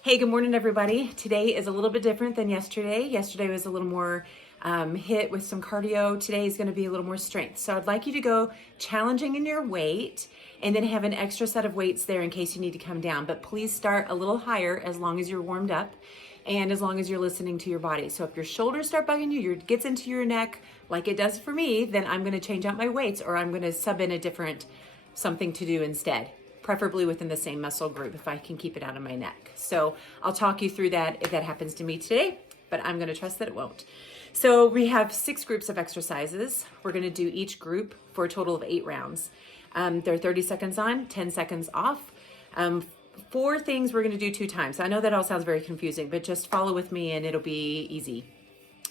Hey, good morning, everybody. Today is a little bit different than yesterday. Yesterday was a little more hit with some cardio. Today is going to be a little more strength. So I'd like you to go challenging in your weight and then have an extra set of weights there in case you need to come down. But please start a little higher as long as you're warmed up and as long as you're listening to your body. So if your shoulders start bugging you, it gets into your neck like it does for me, then I'm going to change out my weights or I'm going to sub in a different something to do instead. Preferably within the same muscle group if I can keep it out of my neck. So I'll talk you through that if that happens to me today, but I'm gonna trust that it won't. So we have 6 groups of exercises. We're gonna do each group for a total of 8 rounds. They're 30 seconds on, 10 seconds off. 4 things we're gonna do 2 times. I know that all sounds very confusing, but just follow with me and it'll be easy.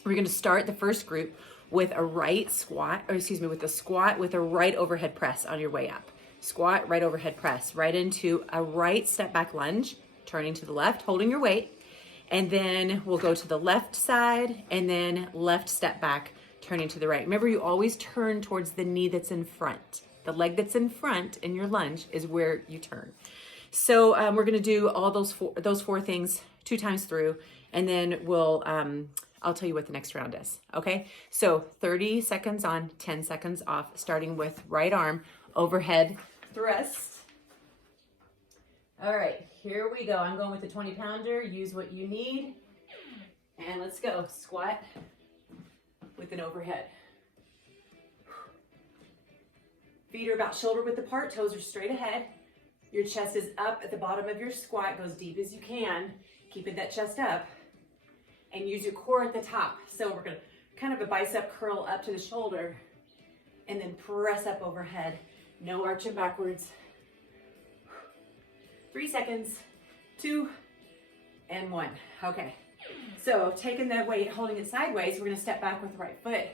We're gonna start the first group with a right squat, with a squat with a right overhead press on your way up. Squat, right overhead press, right into a right step back lunge, turning to the left, holding your weight. And then we'll go to the left side and then left step back, turning to the right. Remember, you always turn towards the knee that's in front. The leg that's in front in your lunge is where you turn. So we're gonna do all those four things 2 times through, and then we'll, I'll tell you what the next round is, okay? So 30 seconds on, 10 seconds off, starting with right arm, overhead thrust. All right, here we go. I'm going with the 20-pounder. Use what you need. And let's go. Squat with an overhead. Feet are about shoulder width apart. Toes are straight ahead. Your chest is up at the bottom of your squat. Go as deep as you can. Keeping that chest up. And use your core at the top. So we're going to kind of a bicep curl up to the shoulder. And then press up overhead. No arching backwards. 3 seconds, 2, and 1. Okay, so taking that weight, holding it sideways, we're gonna step back with the right foot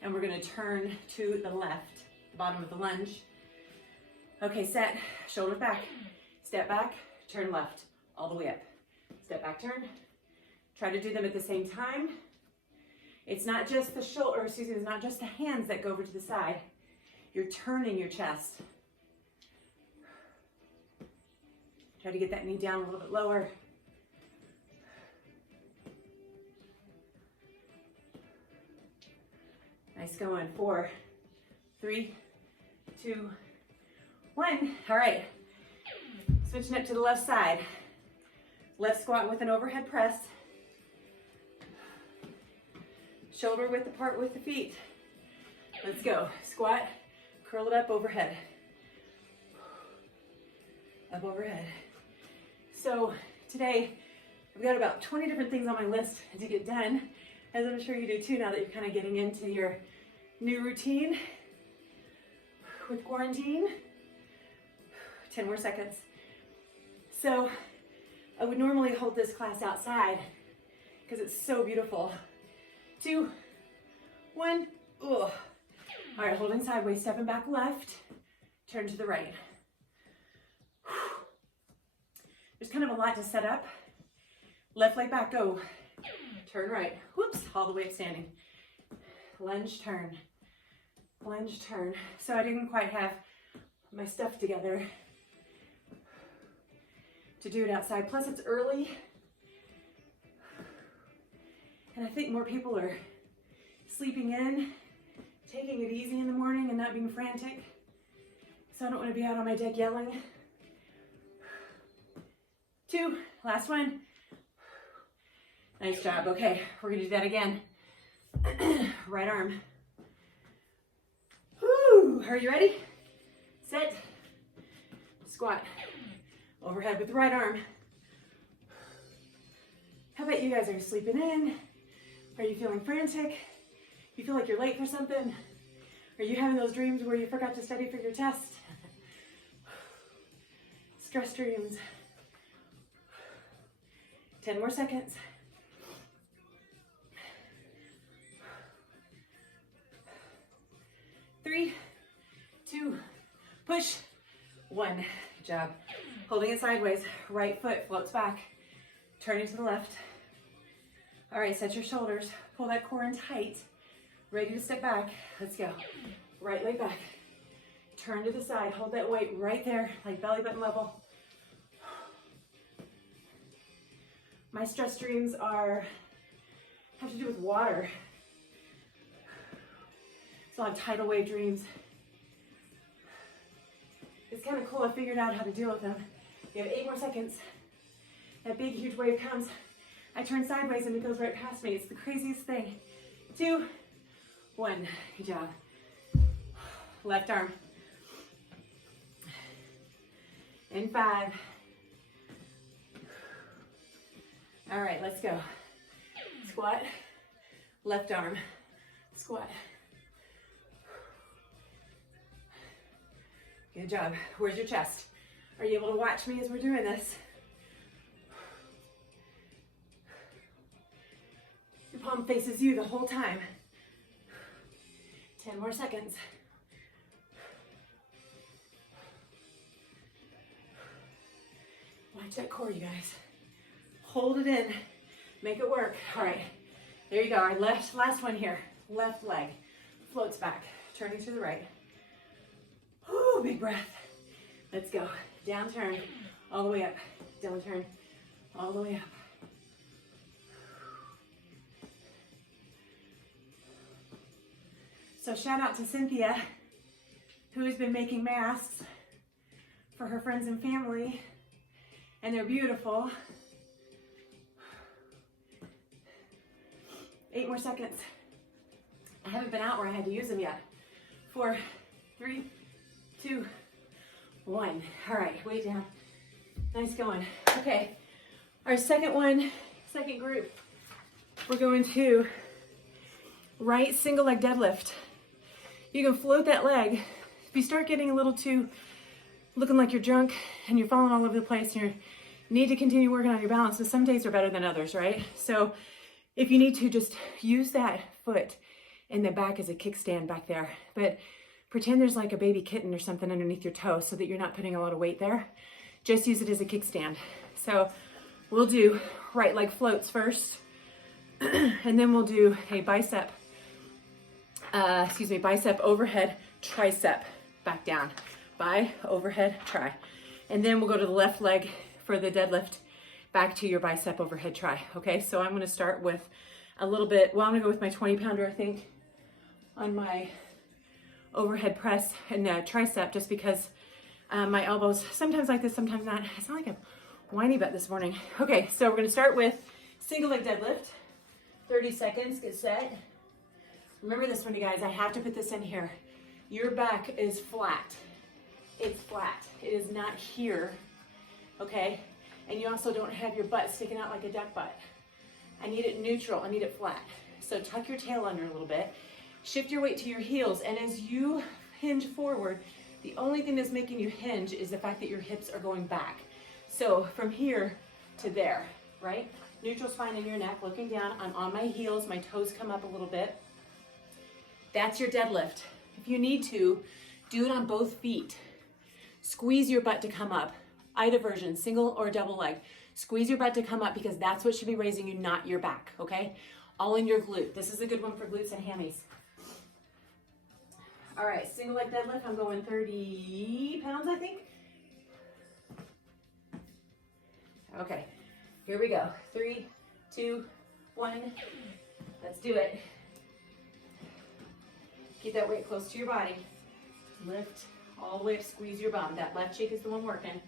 and we're gonna turn to the left, bottom of the lunge. Okay, set, shoulders back, step back, turn left, all the way up. Step back, turn. Try to do them at the same time. It's not just the shoulder, it's not just the hands that go over to the side. You're turning your chest. Try to get that knee down a little bit lower. Nice going. 4, 3, 2, 1. All right. Switching it to the left side. Left squat with an overhead press. Shoulder width apart with the feet. Let's go. Squat. Curl it up overhead. Up overhead. So today, I've got about 20 different things on my list to get done, as I'm sure you do too now that you're kind of getting into your new routine with quarantine. 10 more seconds. So I would normally hold this class outside because it's so beautiful. 2, 1, ugh. All right, holding sideways, stepping back left, turn to the right. There's kind of a lot to set up. Left leg back, go. Turn right, whoops, all the way up standing. Lunge, turn, lunge, turn. So I didn't quite have my stuff together to do it outside. Plus it's early. And I think more people are sleeping in, taking it easy in the morning and not being frantic. So I don't want to be out on my deck yelling. 2, last one. Nice job. Okay, we're gonna do that again. Right arm. Woo, are you ready? Set. Squat. Overhead with the right arm. How about you guys? Are you sleeping in? Are you feeling frantic? You feel like you're late for something? Are you having those dreams where you forgot to study for your test? Stress dreams. 10 more seconds. 3, 2, push. 1. Good job. Holding it sideways. Right foot floats back. Turning to the left. All right, set your shoulders. Pull that core in tight. Ready to step back. Let's go. Right leg back. Turn to the side. Hold that weight right there, like belly button level. My stress dreams have to do with water. So I have tidal wave dreams. It's kind of cool. I figured out how to deal with them. You have 8 more seconds. That big, huge wave comes. I turn sideways and it goes right past me. It's the craziest thing. 2, 1. Good job. Left arm. And 5. All right, let's go. Squat. Left arm. Squat. Good job. Where's your chest? Are you able to watch me as we're doing this? Your palm faces you the whole time. 10 more seconds. Watch that core, you guys. Hold it in. Make it work. All right. There you go. Our last one here. Left leg floats back, turning to the right. Whoo, big breath. Let's go. Down turn, all the way up. Down turn, all the way up. So shout out to Cynthia, who has been making masks for her friends and family, and they're beautiful. 8 more seconds. I haven't been out where I had to use them yet. 4, 3, 2, 1. All right, weight down. Nice going. Okay, our second group, we're going to right single leg deadlift. You can float that leg. If you start getting a little too looking like you're drunk and you're falling all over the place, you need to continue working on your balance. So some days are better than others, right? So if you need to, just use that foot in the back as a kickstand back there. But pretend there's like a baby kitten or something underneath your toe so that you're not putting a lot of weight there. Just use it as a kickstand. So we'll do right leg floats first. And then we'll do a bicep overhead tricep back down. By, overhead, try. And then we'll go to the left leg for the deadlift back to your bicep overhead try. Okay, so I'm gonna start with a little bit, well, I'm gonna go with my 20 pounder, I think, on my overhead press and tricep, just because my elbows sometimes like this, sometimes not. I sound like a whiny butt this morning. Okay, so we're gonna start with single leg deadlift. 30 seconds, get set. Remember this one, you guys, I have to put this in here. Your back is flat. It's flat. It is not here, okay? And you also don't have your butt sticking out like a duck butt. I need it neutral, I need it flat. So tuck your tail under a little bit, shift your weight to your heels, and as you hinge forward, the only thing that's making you hinge is the fact that your hips are going back. So from here to there, right? Neutral spine in your neck, looking down. I'm on my heels, my toes come up a little bit. That's your deadlift. If you need to, do it on both feet. Squeeze your butt to come up. Either version, single or double leg. Squeeze your butt to come up because that's what should be raising you, not your back, okay? All in your glute. This is a good one for glutes and hammies. All right, single leg deadlift, I'm going 30 pounds, I think. Okay, here we go. 3, 2, 1. Let's do it. Keep that weight close to your body. Lift all the way up, squeeze your bum. That left cheek is the one working.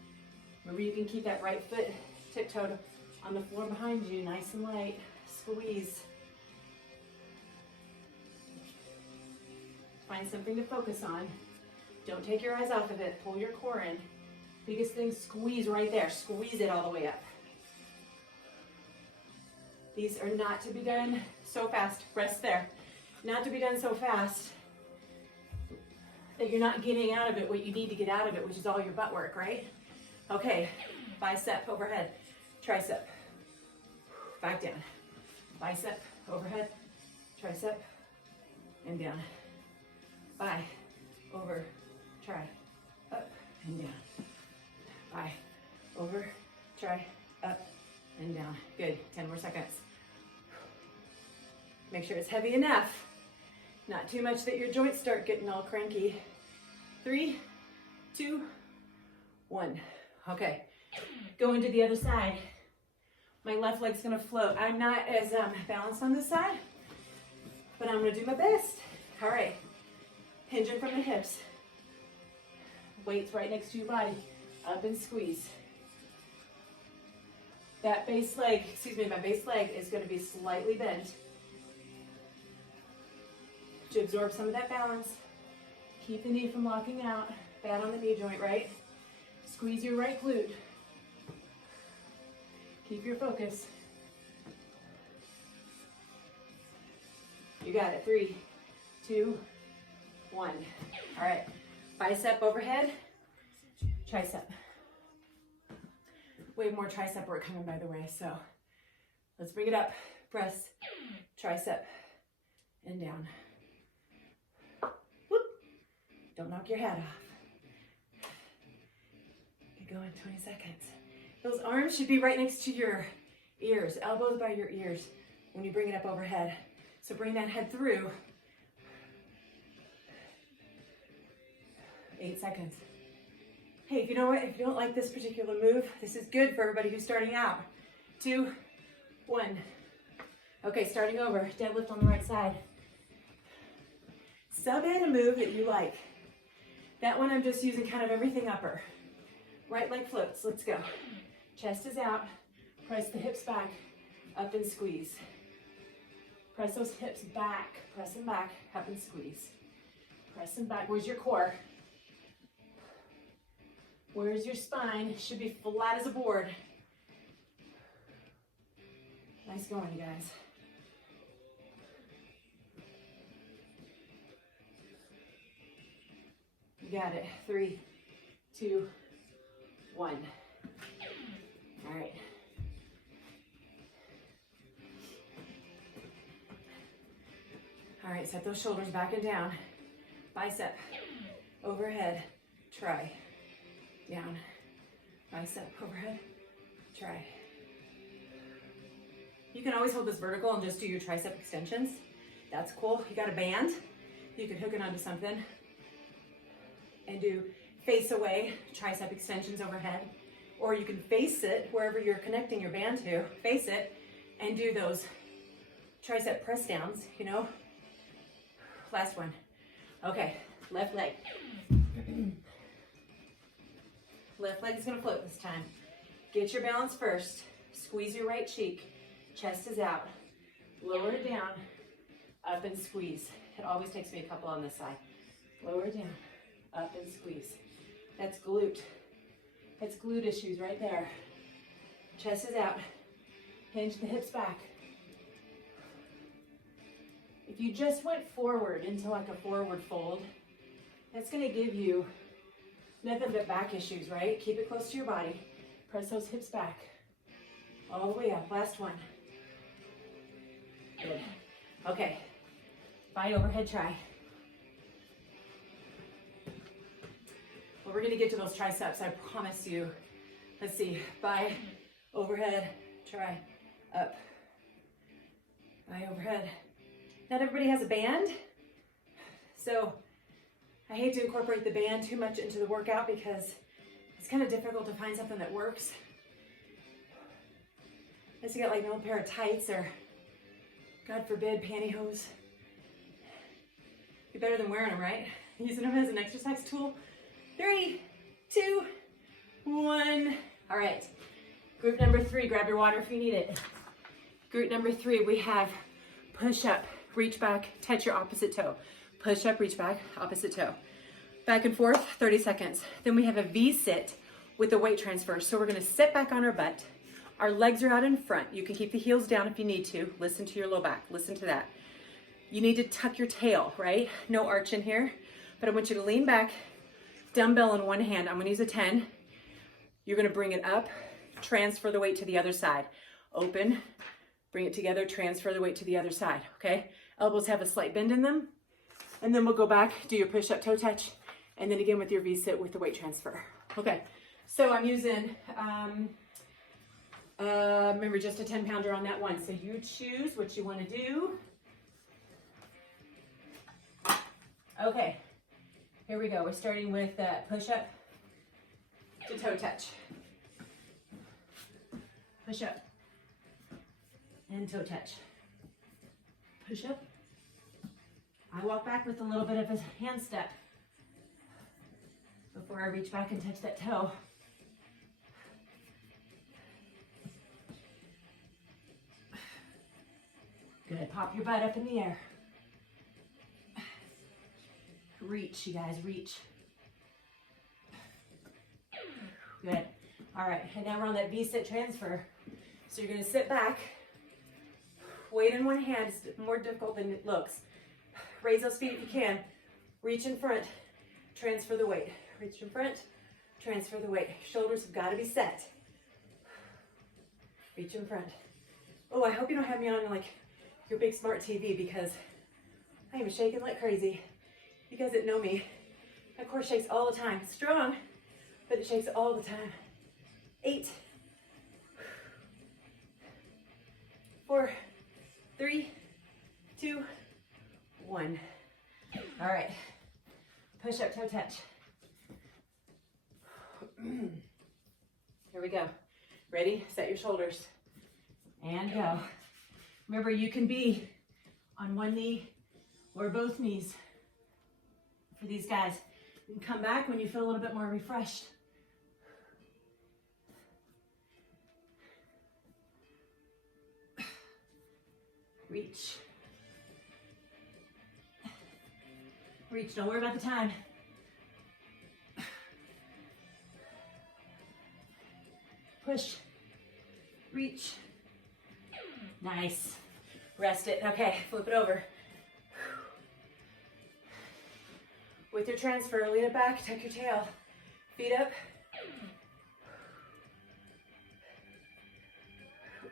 Remember, you can keep that right foot tiptoed on the floor behind you, nice and light. Squeeze. Find something to focus on. Don't take your eyes off of it. Pull your core in. Biggest thing, squeeze right there. Squeeze it all the way up. These are not to be done so fast. Rest there. Not to be done so fast that you're not getting out of it what you need to get out of it, which is all your butt work, right? Okay, bicep, overhead, tricep. Back down. Bicep, overhead, tricep, and down. By, over, try, up, and down. By, over, try, up, and down. Good, 10 more seconds. Make sure it's heavy enough. Not too much that your joints start getting all cranky. 3, 2, 1. Okay, going to the other side. My left leg's gonna float. I'm not as balanced on this side, but I'm gonna do my best. All right, hinging from the hips. Weights right next to your body. Up and squeeze. That base leg, my base leg is gonna be slightly bent to absorb some of that balance. Keep the knee from locking out. Bad on the knee joint, right? Squeeze your right glute. Keep your focus. You got it. 3, 2, 1. All right. Bicep overhead, tricep. Way more tricep work coming, by the way. So let's bring it up. Press, tricep, and down. Whoop. Don't knock your hat off. Keep going, 20 seconds. Those arms should be right next to your ears, elbows by your ears when you bring it up overhead. So bring that head through. 8 seconds. Hey, if you know what, if you don't like this particular move, this is good for everybody who's starting out. 2, 1. Okay, starting over, deadlift on the right side. Sub in a move that you like. That one I'm just using kind of everything upper. Right leg floats, let's go. Chest is out, press the hips back, up and squeeze. Press those hips back, press them back, up and squeeze. Press them back, where's your core? Where's your spine? Should be flat as a board. Nice going, you guys. You got it. 3, 2, 1. All right. All right, set those shoulders back and down. Bicep, overhead, try. Down. Bicep, overhead, try. You can always hold this vertical and just do your tricep extensions. That's cool. You got a band. You can hook it onto something and do face away tricep extensions overhead. Or you can face it wherever you're connecting your band to, face it, and do those tricep press downs, you know. Last one. Okay, left leg. Left leg is gonna float this time. Get your balance first. Squeeze your right cheek. Chest is out. Lower it down. Up and squeeze. It always takes me a couple on this side. Lower it down. Up and squeeze. That's glute. That's glute issues right there. Chest is out. Hinge the hips back. If you just went forward into like a forward fold, that's gonna give you nothing but back issues, right? Keep it close to your body. Press those hips back. All the way up. Last one. Good. Okay. Bi overhead try. Well, we're gonna get to those triceps, I promise you. Let's see. Bi overhead try. Up. Bi overhead. Not everybody has a band, so I hate to incorporate the band too much into the workout because it's kind of difficult to find something that works. Unless you got like an old pair of tights or, God forbid, pantyhose. Be better than wearing them, right? Using them as an exercise tool. 3, 2, 1. All right, group number 3, grab your water if you need it. Group number 3, we have push up, reach back, touch your opposite toe. Push up, reach back, opposite toe. Back and forth, 30 seconds. Then we have a V-sit with a weight transfer. So we're gonna sit back on our butt. Our legs are out in front. You can keep the heels down if you need to. Listen to your low back, listen to that. You need to tuck your tail, right? No arch in here, but I want you to lean back, dumbbell in one hand. I'm gonna use a 10. You're gonna bring it up, transfer the weight to the other side. Open, bring it together, transfer the weight to the other side, okay? Elbows have a slight bend in them. And then we'll go back, do your push-up toe touch, and then again with your V-sit with the weight transfer. Okay, so I'm using, remember, just a 10-pounder on that one. So you choose what you want to do. Okay, here we go. We're starting with push-up to toe touch. Push up, and toe touch. Push up. I walk back with a little bit of a hand step before I reach back and touch that toe. Good, pop your butt up in the air. Reach, you guys, reach. Good. All right, and now we're on that V-sit transfer. So you're gonna sit back, weight in one hand, is more difficult than it looks. Raise those feet if you can. Reach in front, transfer the weight. Reach in front, transfer the weight. Shoulders have gotta be set. Reach in front. Oh, I hope you don't have me on like your big smart TV because I am shaking like crazy. You guys that know me, my core shakes all the time. It's strong, but it shakes all the time. 8, 4, 3, 2, 1. All right, push up, toe touch. Here we go. Ready? Set your shoulders and go. Remember, you can be on one knee or both knees for these guys. You can come back when you feel a little bit more refreshed. Reach. Reach, don't worry about the time. Push, reach. Nice. Rest it. Okay, flip it over. With your transfer, lean it back, tuck your tail. Feet up.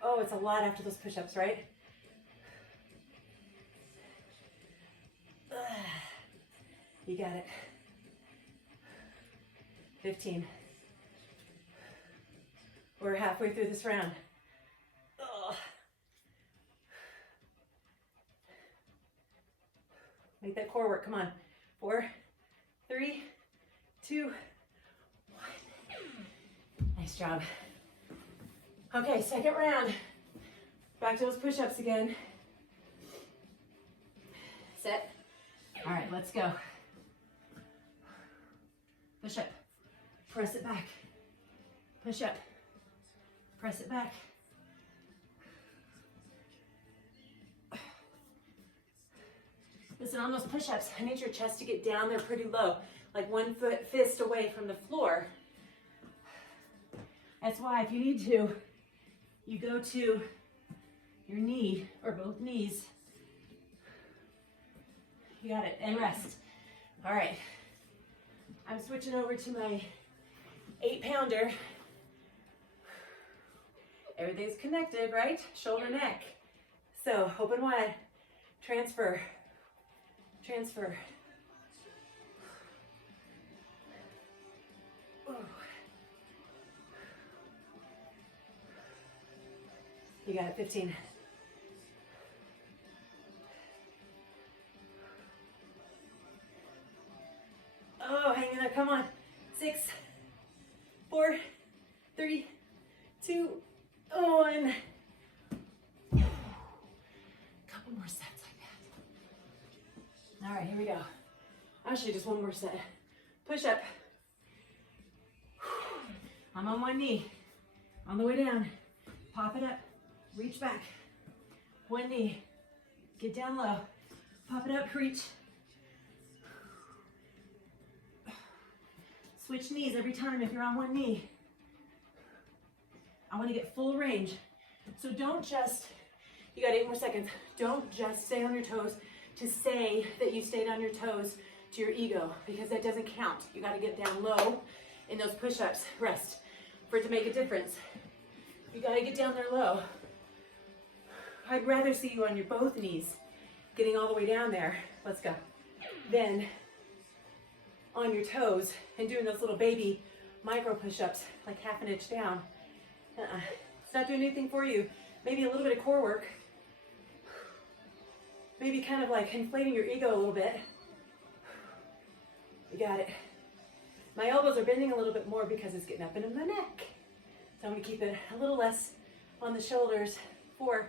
Oh, it's a lot after those push-ups, right? You got it. 15. We're halfway through this round. Ugh. Make that core work, come on. 4, 3, 2, 1. Nice job. Okay, second round. Back to those push-ups again. Set. All right, let's go. Push up, press it back. Push up, press it back. Listen, on those push-ups, I need your chest to get down there pretty low, like 1 fist away from the floor. That's why if you need to, you go to your knee or both knees. You got it, and rest. All right, I'm switching over to my 8-pounder. Everything's connected, right? Shoulder, neck. So open wide, transfer, transfer. Ooh. You got it, 15. Oh, hang in there, come on. 6, 4, 3, 2, 1. Couple more sets like that. All right, here we go. Actually, just one more set. Push up. I'm on one knee. On the way down. Pop it up. Reach back. One knee. Get down low. Pop it up, reach. Switch knees every time if you're on one knee. I want to get full range. So don't just, you got 8 more seconds. Don't just stay on your toes to say that you stayed on your toes to your ego, because that doesn't count. You got to get down low in those push-ups. Rest for it to make a difference. You got to get down there low. I'd rather see you on your both knees, getting all the way down there. Let's go. Then on your toes and doing those little baby micro push-ups, like half an inch down. It's not doing anything for you. Maybe a little bit of core work. Maybe kind of like inflating your ego a little bit. You got it. My elbows are bending a little bit more because it's getting up into my neck. So I'm gonna keep it a little less on the shoulders. 4,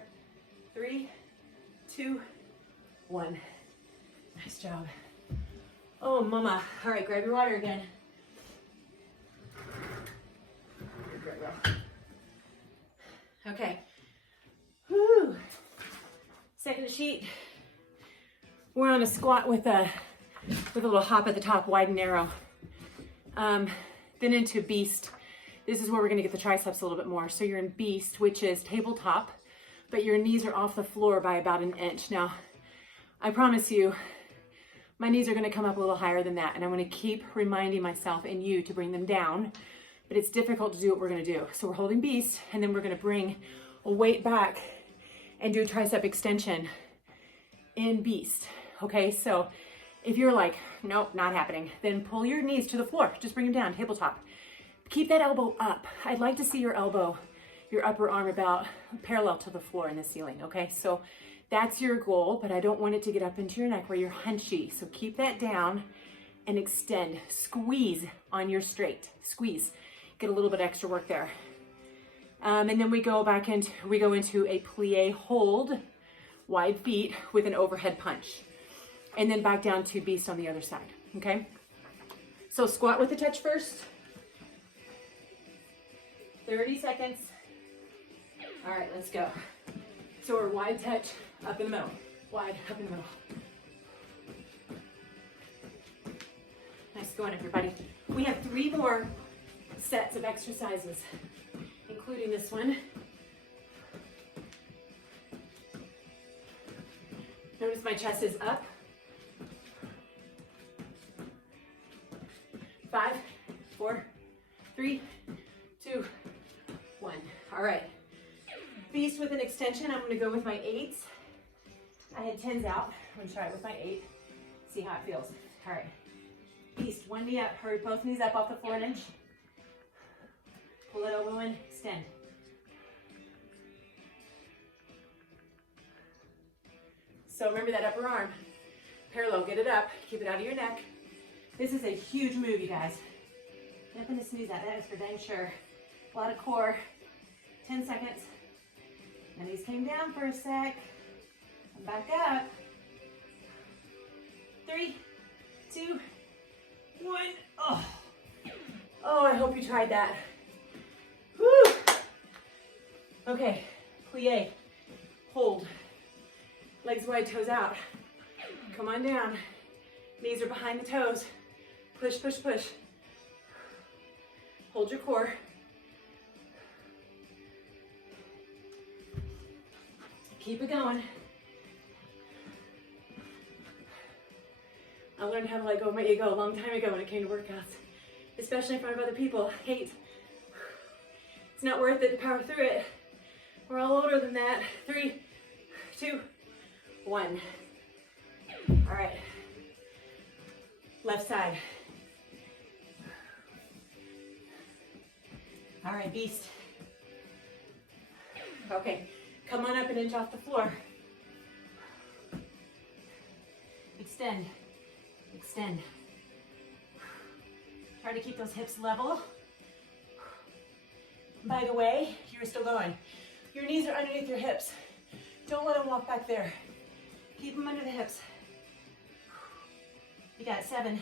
3, 2, 1. Nice job. Oh, mama. All right, grab your water again. Okay. Whew. Second sheet. We're on a squat with a little hop at the top, wide and narrow. Then into beast. This is where we're gonna get the triceps a little bit more. So you're in beast, which is tabletop, but your knees are off the floor by about an inch. Now, I promise you, my knees are gonna come up a little higher than that, and I'm gonna keep reminding myself and you to bring them down, but it's difficult to do what we're gonna do. So we're holding beast, and then we're gonna bring a weight back and do a tricep extension in beast, okay? So if you're like, nope, not happening, then pull your knees to the floor. Just bring them down, tabletop. Keep that elbow up. I'd like to see your elbow, your upper arm about parallel to the floor in the ceiling, okay? So that's your goal, but I don't want it to get up into your neck where you're hunchy. So keep that down and extend. Squeeze on your straight. Squeeze. Get a little bit extra work there. And then we go into a plie hold, wide feet with an overhead punch. And then back down to beast on the other side, okay? So squat with a touch first. 30 seconds. All right, let's go. So we're wide touch, up in the middle. Wide, up in the middle. Nice going, everybody. We have 3 more sets of exercises, including this one. Notice my chest is up. 5, 4, 3, 2, 1. All right. Beast with an extension. I'm going to go with my 8s. I had 10s out. I'm going to try it with my 8. See how it feels. All right. Beast, one knee up. Hurry both knees up off the floor an inch. Pull that elbow in. Extend. So remember that upper arm. Parallel. Get it up. Keep it out of your neck. This is a huge move, you guys. Nothing to sneeze at. That is for dang sure. A lot of core. 10 seconds. And these came down for a sec. And back up. 3, 2, 1. Oh. Oh, I hope you tried that. Woo. Okay. Plie. Hold. Legs wide, toes out. Come on down. Knees are behind the toes. Push, push, push. Hold your core. Keep it going. I learned how to let go of my ego a long time ago when it came to workouts, especially in front of other people. Hate. It's not worth it to power through it. We're all older than that. 3, 2, 1. All right. Left side. All right, beast. Okay, come on up an inch off the floor. Extend, extend. Try to keep those hips level. By the way, you're still going. Your knees are underneath your hips. Don't let them walk back there. Keep them under the hips. You got 7.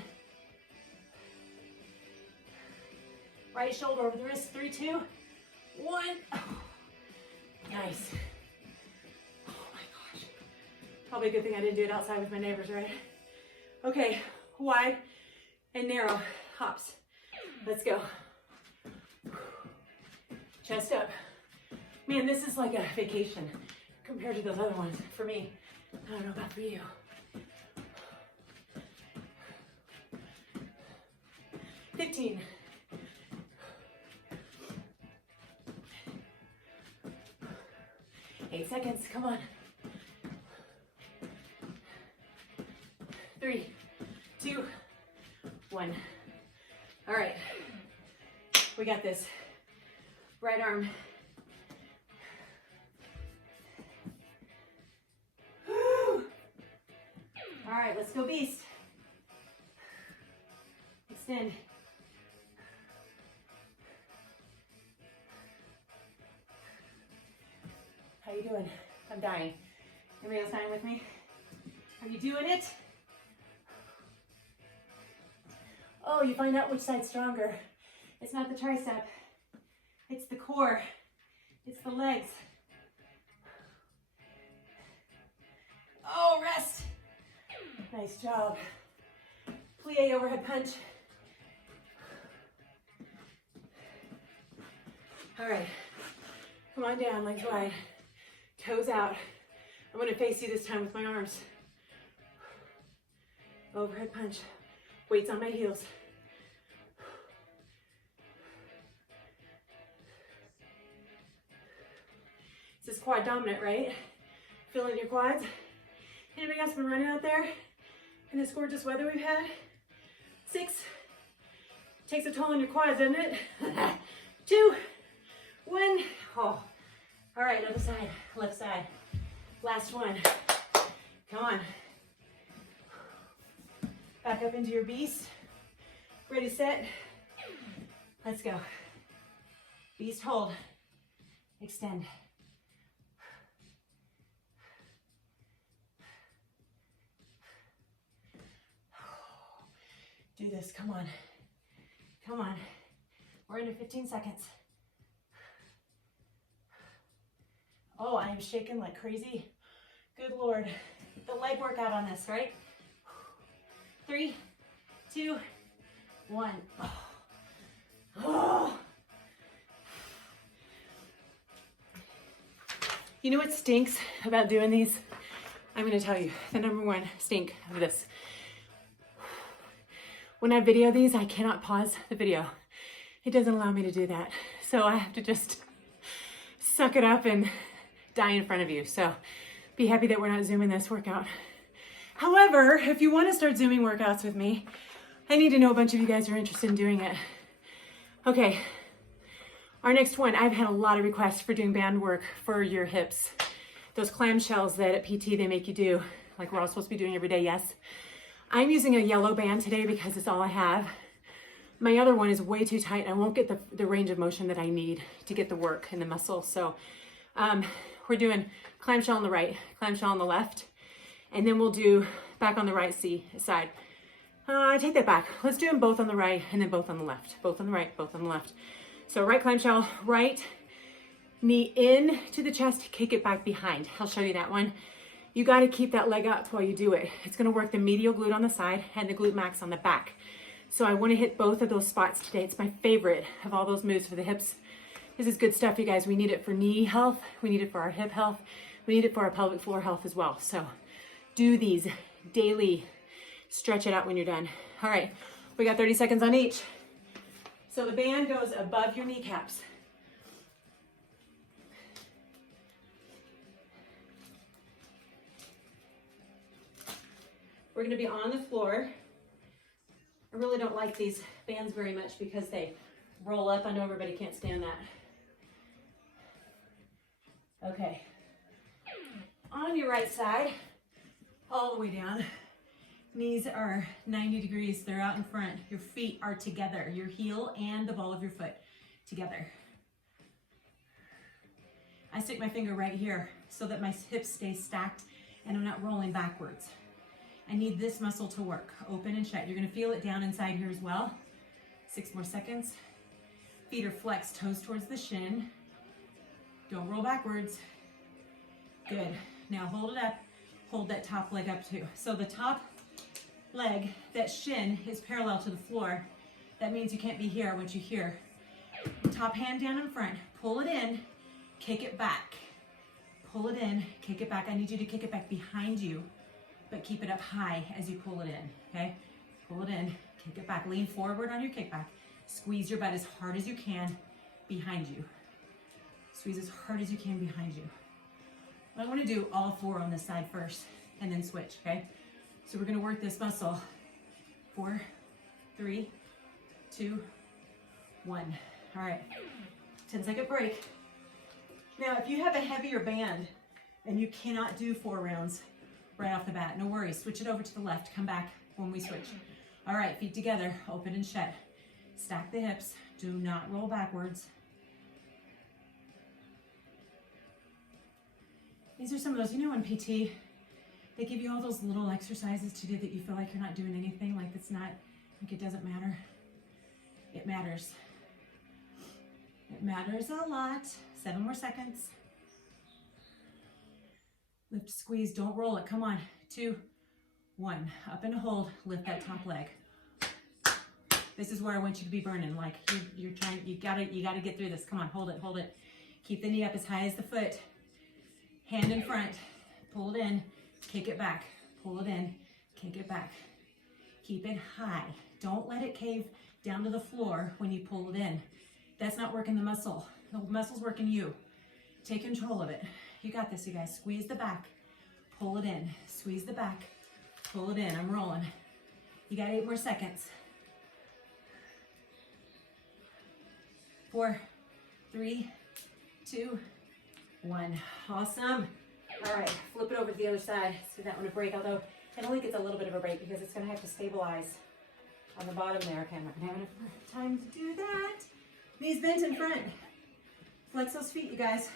Right shoulder over the wrist. 3, 2, 1. Oh, nice. Oh my gosh. Probably a good thing I didn't do it outside with my neighbors, right? Okay, wide and narrow hops. Let's go. Chest up. Man, this is like a vacation compared to those other ones for me. I don't know about for you. 15. 8 seconds, come on. 3, 2, 1. All right, we got this. Right arm. Woo. All right, let's go beast. Extend. How you doing? I'm dying. Anybody else dying with me? Are you doing it? Oh, you find out which side's stronger. It's not the tricep. It's the core. It's the legs. Oh, rest. Nice job. Plie overhead punch. All right, come on down, legs wide, toes out. I'm gonna face you this time with my arms. Overhead punch, weights on my heels. This is quad dominant, right? Feeling your quads. Anybody else been running out there in this gorgeous weather we've had? 6, takes a toll on your quads, doesn't it? 2, 1, oh. All right, other side, left side. Last one, come on. Back up into your beast. Ready, set, let's go. Beast hold, extend. Do this, come on. Come on. We're into 15 seconds. Oh, I am shaking like crazy. Good Lord. The leg workout on this, right? 3, 2, 1. Oh. You know what stinks about doing these? I'm gonna tell you, the number one stink of this. When I video these, I cannot pause the video. It doesn't allow me to do that. So I have to just suck it up and die in front of you. So be happy that we're not zooming this workout. However, if you want to start zooming workouts with me, I need to know a bunch of you guys are interested in doing it. Okay, our next one, I've had a lot of requests for doing band work for your hips. Those clamshells that at PT they make you do, like we're all supposed to be doing every day, yes. I'm using a yellow band today because it's all I have. My other one is way too tight. I won't get the range of motion that I need to get the work in the muscle. So we're doing clamshell on the right, clamshell on the left, and then we'll do back on the right side. I take that back. Let's do them both on the right and then both on the left. Both on the right, both on the left. So right clamshell, right knee in to the chest, kick it back behind. I'll show you that one. You got to keep that leg up while you do it. It's going to work the medial glute on the side and the glute max on the back. So I want to hit both of those spots today. It's my favorite of all those moves for the hips. This is good stuff, you guys. We need it for knee health. We need it for our hip health. We need it for our pelvic floor health as well. So do these daily. Stretch it out when you're done. All right, we got 30 seconds on each. So the band goes above your kneecaps. We're gonna be on the floor. I really don't like these bands very much because they roll up. I know everybody can't stand that. Okay. On your right side, all the way down. Knees are 90 degrees, they're out in front. Your feet are together, your heel and the ball of your foot together. I stick my finger right here so that my hips stay stacked and I'm not rolling backwards. I need this muscle to work, open and shut. You're gonna feel it down inside here as well. 6 more seconds. Feet are flexed, toes towards the shin. Don't roll backwards. Good, now hold it up. Hold that top leg up too. So the top leg, that shin is parallel to the floor. That means you can't be here once you're here. Top hand down in front, pull it in, kick it back. Pull it in, kick it back. I need you to kick it back behind you, but keep it up high as you pull it in, okay? Pull it in, kick it back. Lean forward on your kickback. Squeeze your butt as hard as you can behind you. Squeeze as hard as you can behind you. I want to do all 4 on this side first and then switch, okay? So we're gonna work this muscle. 4, 3, 2, 1. All right, 10-second break. Now, if you have a heavier band and you cannot do 4 rounds right off the bat, no worries. Switch it over to the left. Come back when we switch. All right, feet together, open and shut. Stack the hips. Do not roll backwards. These are some of those, you know, in PT, they give you all those little exercises to do that you feel like you're not doing anything, like it's not, like it doesn't matter. It matters. It matters a lot. 7 more seconds. Lift, squeeze, don't roll it. Come on. 2, 1. Up and hold. Lift that top leg. This is where I want you to be burning. Like you're trying, you gotta get through this. Come on, hold it, hold it. Keep the knee up as high as the foot. Hand in front. Pull it in. Kick it back. Pull it in. Kick it back. Keep it high. Don't let it cave down to the floor when you pull it in. That's not working the muscle. The muscle's working you. Take control of it. You got this, you guys. Squeeze the back. Pull it in. Squeeze the back. Pull it in. I'm rolling. You got 8 more seconds. 4, 3, 2, 1. Awesome. All right, flip it over to the other side. Let's give that one a break, although it only gets a little bit of a break because it's gonna have to stabilize on the bottom there. Okay, I'm not gonna have enough time to do that. Knees bent in front. Flex those feet, you guys.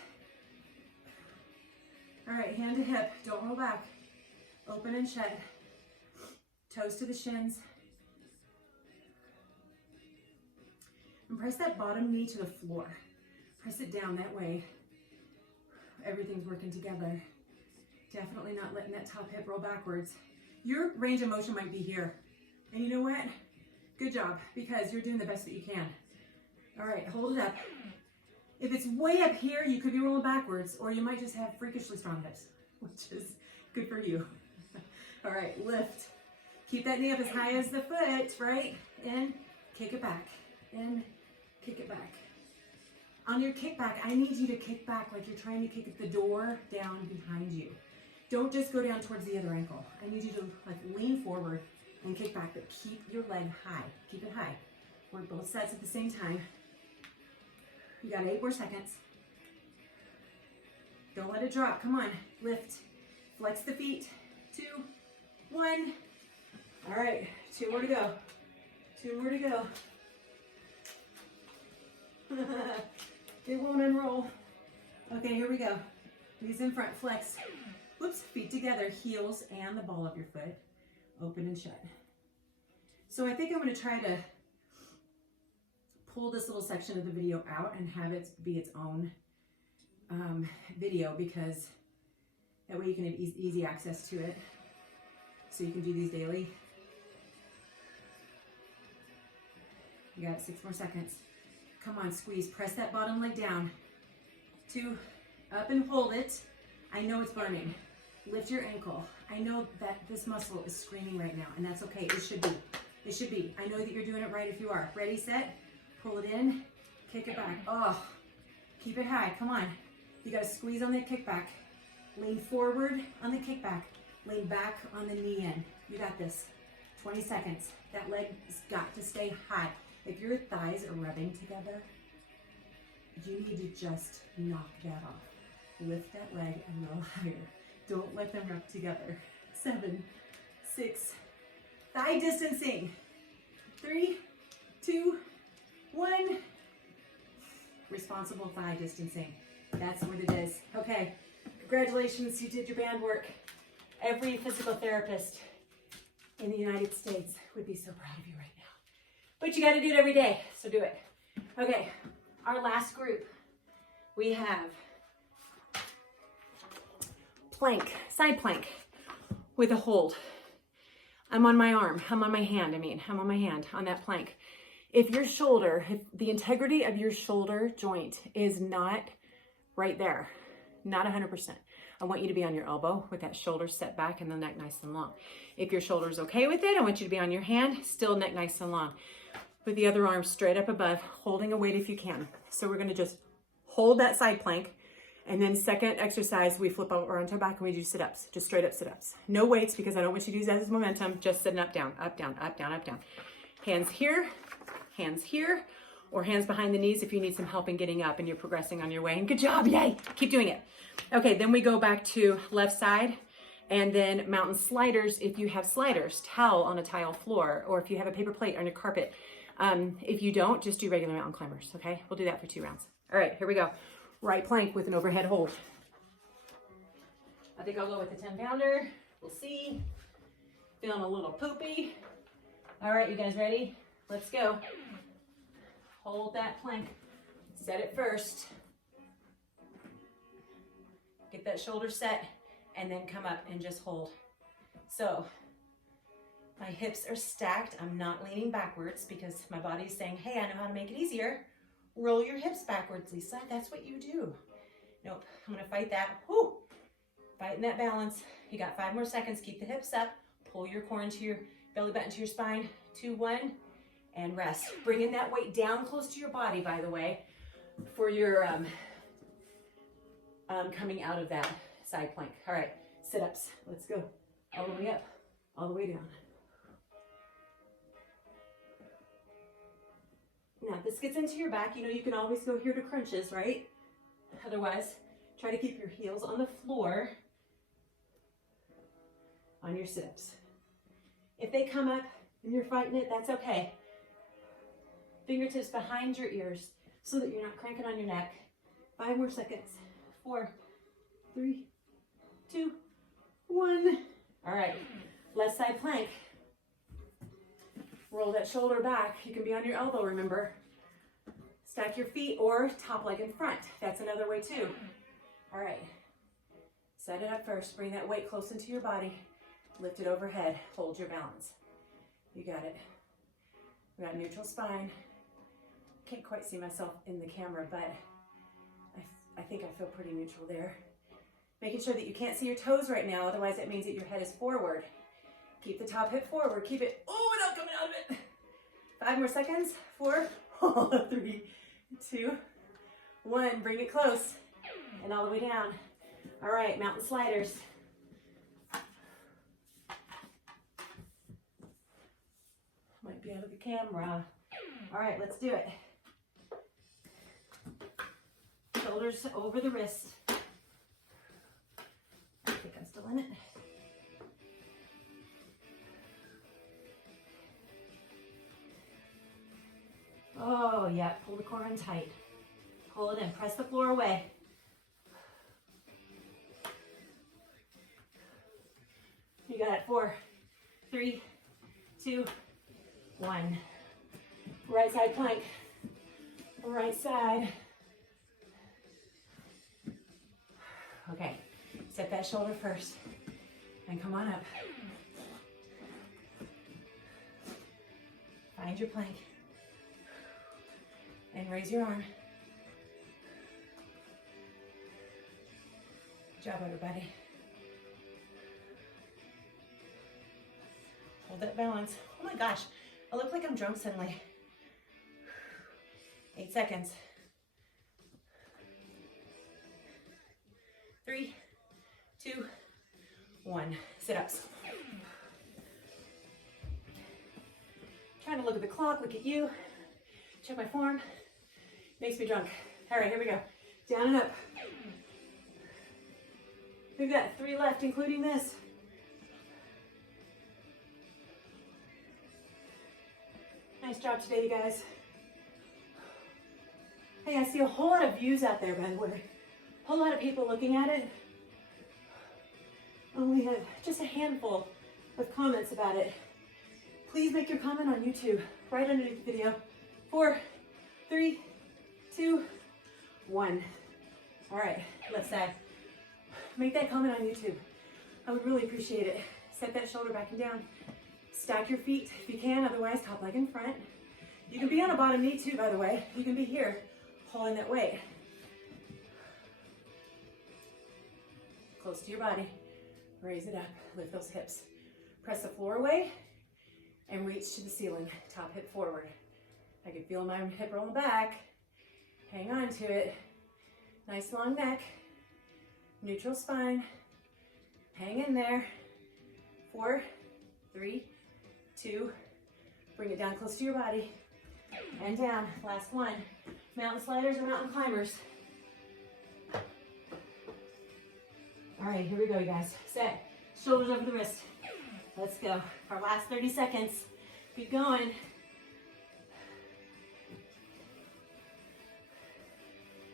All right, hand to hip, don't roll back. Open and shut. Toes to the shins. And press that bottom knee to the floor. Press it down that way. Everything's working together. Definitely not letting that top hip roll backwards. Your range of motion might be here. And you know what? Good job, because you're doing the best that you can. All right, hold it up. If it's way up here, you could be rolling backwards, or you might just have freakishly strong hips, which is good for you. All right, lift. Keep that knee up as high as the foot, right? In, kick it back. In, kick it back. On your kick back, I need you to kick back like you're trying to kick the door down behind you. Don't just go down towards the other ankle. I need you to like lean forward and kick back, but keep your leg high. Keep it high. Work both sets at the same time. You got 8 more seconds. Don't let it drop. Come on, lift. Flex the feet. 2, 1. All right, 2 more to go. 2 more to go. It won't unroll. Okay, here we go. Knees in front, flex. Whoops, feet together, heels and the ball of your foot. Open and shut. So I think I'm gonna try to pull this little section of the video out and have it be its own video, because that way you can have easy access to it. So you can do these daily. You got 6 more seconds. Come on, squeeze, press that bottom leg down. 2, up and hold it. I know it's burning. Lift your ankle. I know that this muscle is screaming right now, and that's okay, it should be. It should be. I know that you're doing it right if you are. Ready, set, pull it in, kick it back. Oh, keep it high, come on. You gotta squeeze on that kick back. Lean forward on the kick back. Lean back on the knee in. You got this. 20 seconds. That leg's got to stay high. If your thighs are rubbing together, you need to just knock that off. Lift that leg a little higher. Don't let them rub together. 7, 6, thigh distancing. 3, 2, 1. Responsible thigh distancing. That's what it is. Okay, congratulations, you did your band work. Every physical therapist in the United States would be so proud of you right now. But you got to do it every day, so do it. Okay, our last group, we have plank, side plank with a hold. I'm on my arm, I'm on my hand on that plank. If your shoulder, if the integrity of your shoulder joint is not right there, not 100%, I want you to be on your elbow with that shoulder set back and the neck nice and long. If your shoulder's okay with it, I want you to be on your hand, still neck nice and long. With the other arm straight up above, holding a weight if you can. So we're gonna just hold that side plank, and then second exercise, we flip over onto our back and we do sit-ups, just straight up sit-ups. No weights, because I don't want you to use that as momentum, just sitting up, down, up, down, up, down, up, down. Hands here, or hands behind the knees if you need some help in getting up and you're progressing on your way. And good job, yay, keep doing it. Okay, then we go back to left side, and then mountain sliders if you have sliders, towel on a tile floor, or if you have a paper plate on your carpet. If you don't, just do regular mountain climbers, okay? We'll do that for 2 rounds. All right, here we go. Right plank with an overhead hold. I think I'll go with the 10-pounder. We'll see. Feeling a little poopy. All right, you guys ready? Let's go. Hold that plank. Set it first. Get that shoulder set and then come up and just hold. So my hips are stacked. I'm not leaning backwards because my body's saying, hey, I know how to make it easier. Roll your hips backwards, Lisa. That's what you do. Nope, I'm gonna fight that. Whoo! Fighting that balance. You got 5 more seconds. Keep the hips up. Pull your core into your belly button to your spine. 2, 1, and rest. Bringing that weight down close to your body, by the way, for your coming out of that side plank. All right, sit-ups. Let's go. All the way up, all the way down. Now, if this gets into your back, you know you can always go here to crunches, right? Otherwise, try to keep your heels on the floor on your sit-ups. If they come up and you're fighting it, that's okay. Fingertips behind your ears so that you're not cranking on your neck. 5 more seconds. 4, 3, 2, 1. All right, left side plank. Roll that shoulder back. You can be on your elbow, remember. Stack your feet or top leg in front. That's another way too. All right, set it up first. Bring that weight close into your body. Lift it overhead. Hold your balance. You got it. We got neutral spine. Can't quite see myself in the camera, but I think I feel pretty neutral there. Making sure that you can't see your toes right now, otherwise it means that your head is forward. Keep the top hip forward. Keep it, without coming out of it. 5 more seconds. 4, 3, 2, 1. Bring it close and all the way down. All right, mountain sliders. Might be out of the camera. All right, let's do it. Shoulders over the wrist. I think I'm still in it. Oh, yeah, pull the core in tight. Pull it in, press the floor away. You got it. 4, 3, 2, 1. Right side plank. Right side. Okay, set that shoulder first and come on up. Find your plank and raise your arm. Good job, everybody. Hold that balance. Oh my gosh, I look like I'm drunk suddenly. 8 seconds. 3, 2, 1. Sit-ups. Trying to look at the clock, look at you. Check my form. Makes me drunk. All right, here we go. Down and up. We've got 3 left, including this. Nice job today, you guys. Hey, I see a whole lot of views out there, by the way. A whole lot of people looking at it. Only have just a handful of comments about it. Please make your comment on YouTube right underneath the video. 4, 3, 2, 1. All right, left side. Make that comment on YouTube. I would really appreciate it. Set that shoulder back and down. Stack your feet if you can, otherwise top leg in front. You can be on a bottom knee too, by the way. You can be here, holding that weight. Close to your body. Raise it up, lift those hips. Press the floor away and reach to the ceiling. Top hip forward. I can feel my hip rolling back. Hang on to it. Nice long neck. Neutral spine. Hang in there. 4, 3, 2. Bring it down close to your body. And down. Last one. Mountain sliders or mountain climbers. All right, here we go, you guys. Set. Shoulders over the wrist. Let's go. Our last 30 seconds. Keep going.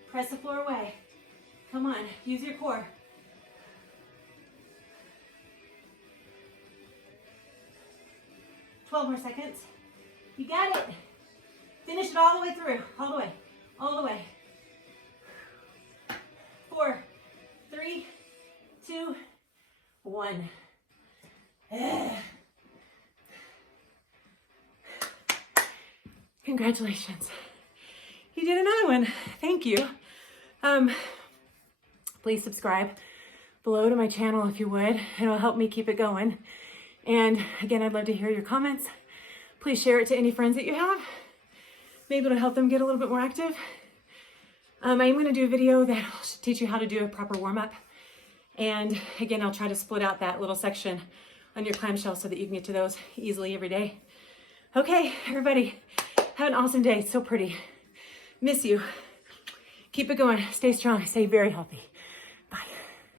Press the floor away. Come on, use your core. 12 more seconds. You got it. Finish it all the way through, all the way, all the way. 4, 3, 2, 1. Congratulations. You did another one. Thank you. Please subscribe below to my channel if you would. It'll help me keep it going. And again, I'd love to hear your comments. Please share it to any friends that you have. Maybe it'll help them get a little bit more active. I am going to do a video that will teach you how to do a proper warm-up. And again, I'll try to split out that little section on your clamshell so that you can get to those easily every day. Okay, everybody, have an awesome day. It's so pretty. Miss you. Keep it going. Stay strong. Stay very healthy.